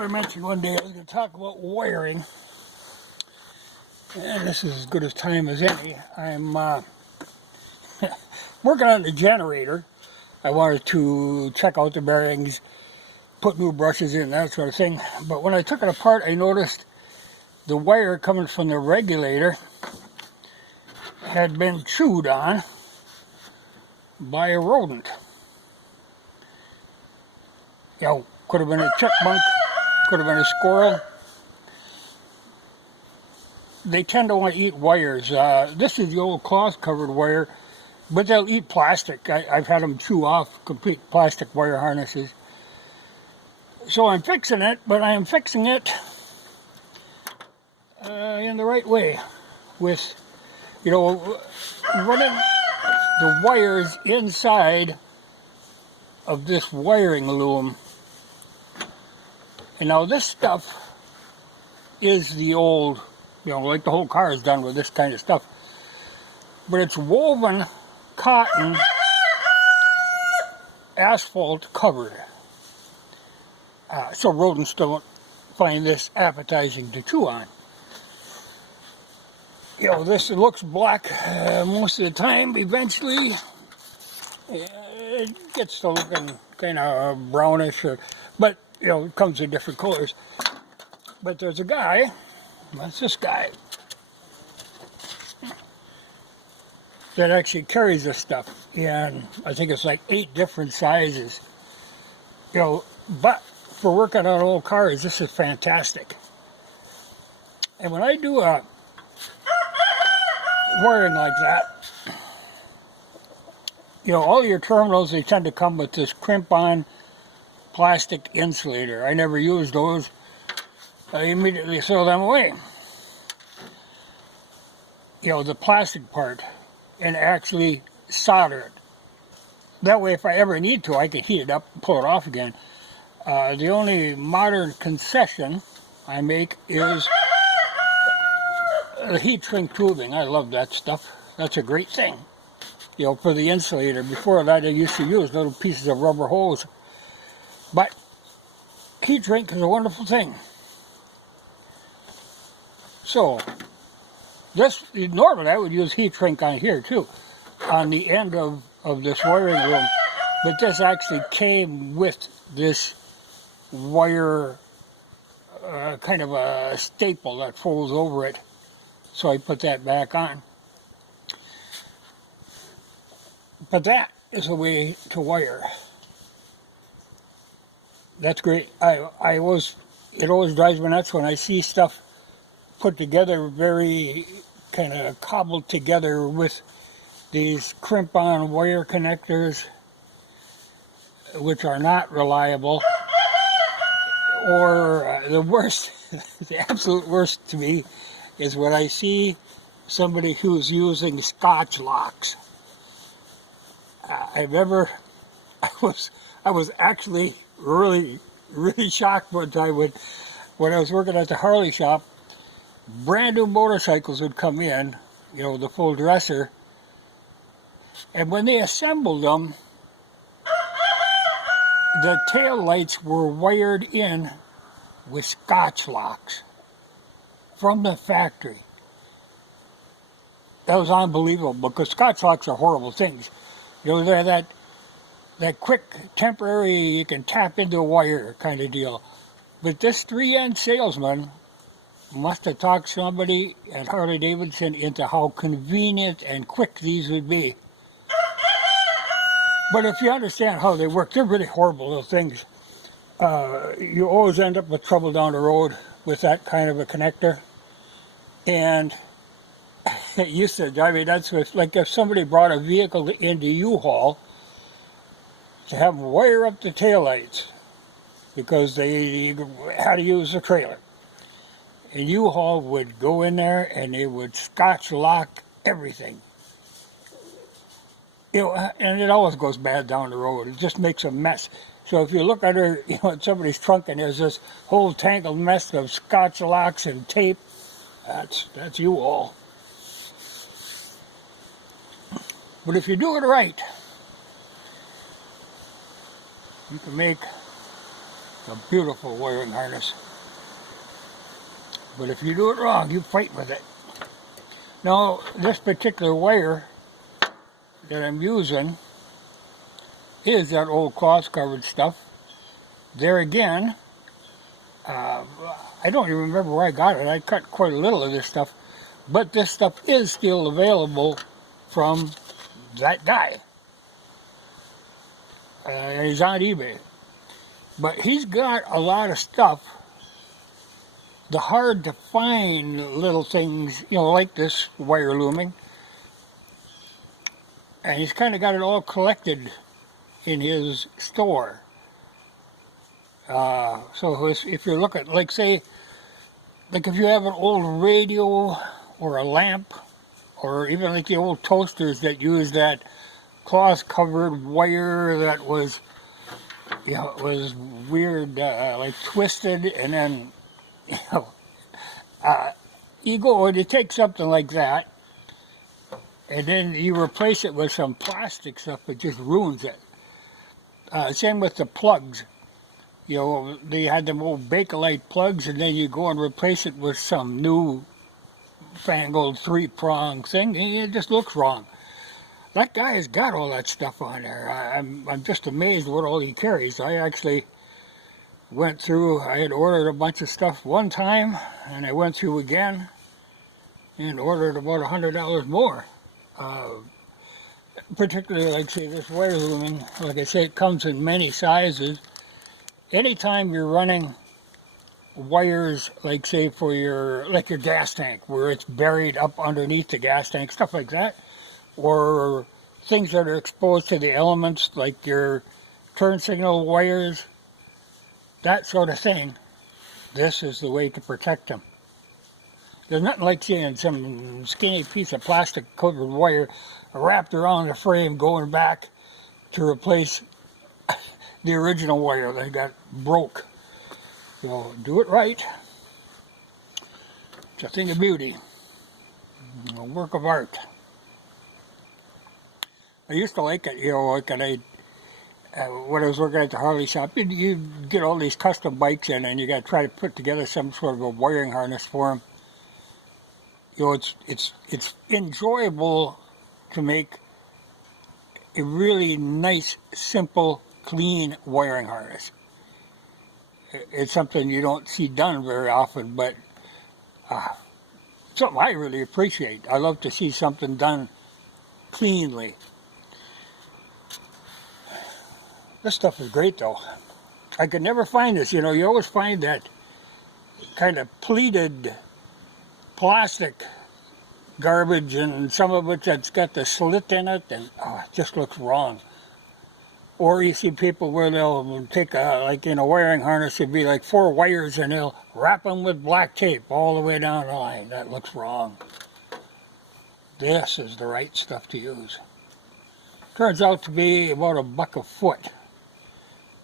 I mentioned one day I was going to talk about wiring, and this is as good a time as any. I'm working on the generator. I wanted to check out the bearings, put new brushes in, that sort of thing. But when I took it apart, I noticed the wire coming from the regulator had been chewed on by a rodent. You know, could have been a chipmunk, could have been a squirrel. They tend to want to eat wires. This is the old cloth-covered wire, but they'll eat plastic. I've had them chew off complete plastic wire harnesses. So I'm fixing it, but I am fixing it in the right way, with, you know, running the wires inside of this wiring loom. And now this stuff is the old, you know, like the whole car is done with this kind of stuff. But it's woven cotton, asphalt covered. So rodents don't find this appetizing to chew on. You know, this looks black most of the time. Eventually, it gets to looking kind of brownish, but you know, it comes in different colors. But there's a guy, that's this guy, that actually carries this stuff, and I think it's like 8 different sizes. You know, but for working on old cars, this is fantastic. And when I do a wiring like that, you know, all your terminals, they tend to come with this crimp-on plastic insulator. I never use those. I immediately throw them away. You know, the plastic part, and actually solder it. That way, if I ever need to, I can heat it up and pull it off again. The only modern concession I make is the heat shrink tubing. I love that stuff. That's a great thing, you know, for the insulator. Before that, I used to use little pieces of rubber hose. But heat shrink is a wonderful thing. So, this, normally I would use heat shrink on here too, on the end of this wiring loom. But this actually came with this wire, kind of a staple that folds over it. So I put that back on. But that is a way to wire. That's great. It always drives me nuts when I see stuff put together very kind of cobbled together with these crimp-on wire connectors, which are not reliable. Or the worst, the absolute worst to me, is when I see somebody who's using Scotch locks. I was actually really shocked one time when I was working at the Harley shop. Brand new motorcycles would come in, you know, the full dresser, and when they assembled them, the tail lights were wired in with Scotch locks from the factory. That was unbelievable, because Scotch locks are horrible things. You know, they're that quick, temporary, you can tap into a wire kind of deal. But this 3N salesman must have talked somebody at Harley-Davidson into how convenient and quick these would be. But if you understand how they work, they're really horrible little things. You always end up with trouble down the road with that kind of a connector. And it used to drive me nuts with, like, if somebody brought a vehicle into U-Haul to have them wire up the taillights because they had to use the trailer. And U-Haul would go in there and they would Scotch lock everything. You know, and it always goes bad down the road. It just makes a mess. So if you look under, you know, at somebody's trunk and there's this whole tangled mess of Scotch locks and tape, that's U-Haul. But if you do it right, you can make A beautiful wiring harness. But if you do it wrong, you fight with it. Now, this particular wire that I'm using is that old cloth-covered stuff. There again, I don't even remember where I got it. I cut quite a little of this stuff. But this stuff is still available from that guy. He's on eBay. But he's got a lot of stuff. The hard to find little things, you know, like this wire looming. And he's kind of got it all collected in his store. So if you're looking, like say, like if you have an old radio or a lamp, or even like the old toasters that use that cloth-covered wire that was, you know, it was weird, like twisted, and then, you know, you go and you take something like that, and then you replace it with some plastic stuff that just ruins it. Same with the plugs. You know, they had them old Bakelite plugs, and then you go and replace it with some new fangled 3-prong thing, and it just looks wrong. That guy has got all that stuff on there. I'm just amazed what all he carries. I actually went through, I had ordered a bunch of stuff one time, and I went through again and ordered about $100 more. Particularly, like say, this wire looming, like I say, it comes in many sizes. Anytime you're running wires, like say for your, like your gas tank, where it's buried up underneath the gas tank, stuff like that, or things that are exposed to the elements, like your turn signal wires, that sort of thing, this is the way to protect them. There's nothing like seeing some skinny piece of plastic covered wire wrapped around the frame going back to replace the original wire that got broke. So do it right. It's a thing of beauty, a work of art. I used to like it, you know, like when I was working at the Harley shop, you get all these custom bikes in, and you got to try to put together some sort of a wiring harness for them. You know, it's enjoyable to make a really nice, simple, clean wiring harness. It's something you don't see done very often, but something I really appreciate. I love to see something done cleanly. This stuff is great, though. I could never find this. You know, you always find that kind of pleated plastic garbage, and some of it that's got the slit in it, and it just looks wrong. Or you see people where they'll take like in a wiring harness, it'd be like 4 wires, and they'll wrap them with black tape all the way down the line. That looks wrong. This is the right stuff to use. Turns out to be about $1 a foot.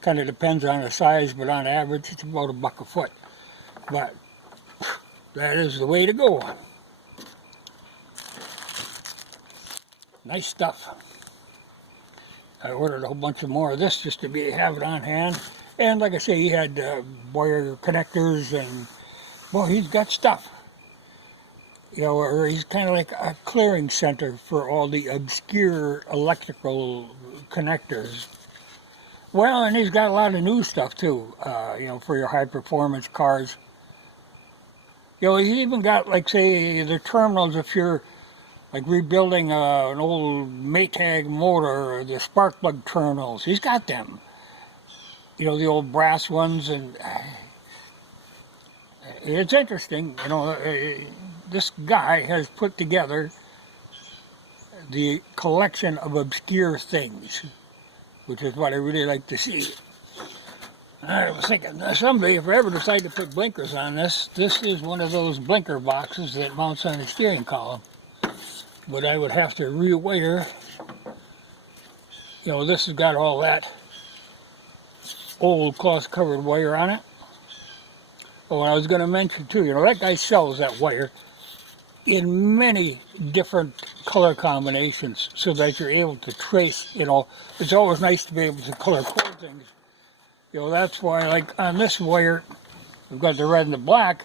Kind of depends on the size, but on average it's about $1 a foot. But that is the way to go. Nice stuff. I ordered a whole bunch of more of this just to have it on hand. And like I say, he had wire connectors, and well, he's got stuff. You know, or he's kind of like a clearing center for all the obscure electrical connectors. Well, and he's got a lot of new stuff too, you know, for your high performance cars. You know, he's even got, like, say, the terminals if you're like rebuilding an old Maytag motor, or the spark plug terminals. He's got them. You know, the old brass ones, and it's interesting. You know, this guy has put together the collection of obscure things, which is what I really like to see. I was thinking, someday if I ever decide to put blinkers on this is one of those blinker boxes that mounts on the steering column. But I would have to rewire. You know, this has got all that old cloth-covered wire on it. Oh, and I was going to mention too, you know, that guy sells that wire in many different color combinations, so that you're able to trace, you know. It's always nice to be able to color code things. You know, like say, if you have an old Maytag motor, or the spark plug terminals, he's got them. You know, the old brass ones, and well, he's kind of like a clearing center for all the obscure electrical connectors. Well, and he's got a lot of new stuff too, you know, for your high performance cars. You know, he's even got, like say, the terminals if you're like rebuilding an old Maytag motor, or the spark plug terminals. He's got them. You know, the old brass ones, and well, he's kind of like a clearing center for all the obscure electrical connectors. Well, and he's got a lot of new stuff too, you know, for your high performance cars. You know, that's why, like on this wire, we've got the red and the black.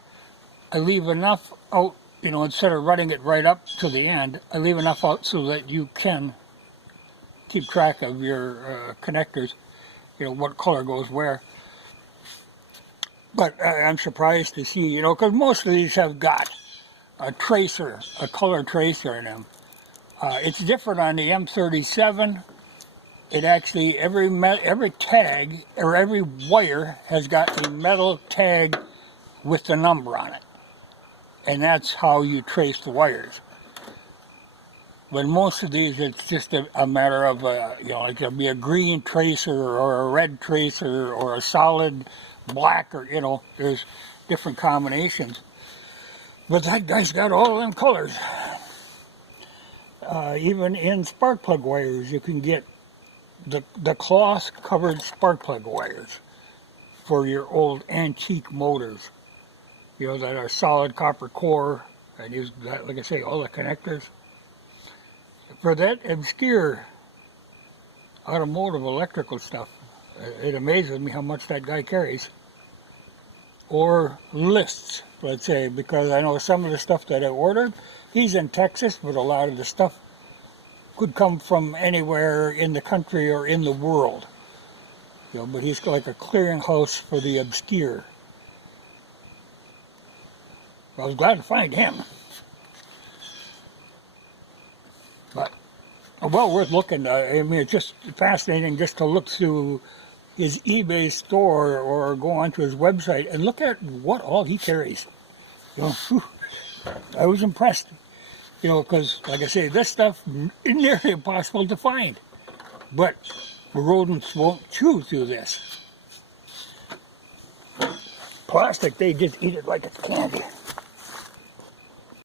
I leave enough out, you know, instead of running it right up to the end, I leave enough out so that you can keep track of your connectors, you know, what color goes where. But I'm surprised to see, you know, because most of these have got a tracer, a color tracer in them. It's different on the M37. It actually, every tag or every wire has got a metal tag with the number on it. And that's how you trace the wires. But most of these, it's just a matter of, you know, it could be a green tracer or a red tracer or a solid black, or, you know, there's different combinations. But that guy's got all them colors. Even in spark plug wires, you can get the cloth covered spark plug wires for your old antique motors, you know, that are solid copper core, and use that, like I say, all the connectors. For that obscure automotive electrical stuff, it amazes me how much that guy carries. Or lists, let's say, because I know some of the stuff that I ordered, he's in Texas, but a lot of the stuff could come from anywhere in the country or in the world. You know, but he's like a clearinghouse for the obscure. I was glad to find him. But well worth looking. I mean, it's just fascinating just to look through his eBay store or go onto his website and look at what all he carries. You know, whew, I was impressed. You know, because, like I say, this stuff is nearly impossible to find. But rodents won't chew through this. Plastic, they just eat it like it's candy.